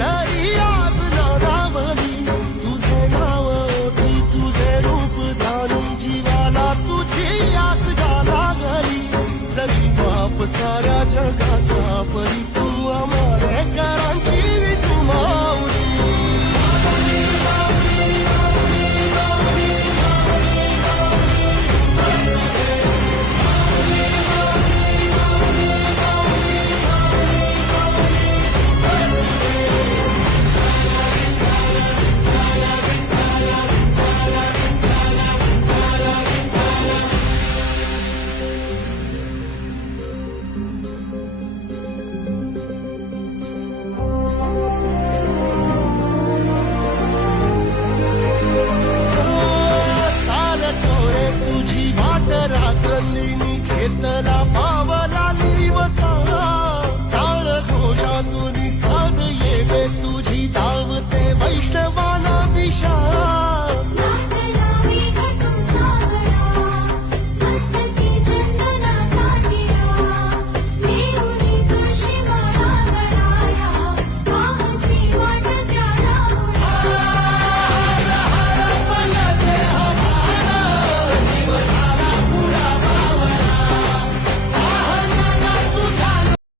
तरी आज नावली तुझे नाव ओठी तुझे रूप धानी जीवाला तुझी आस लागली जरी बाप साऱ्या जगाचा परी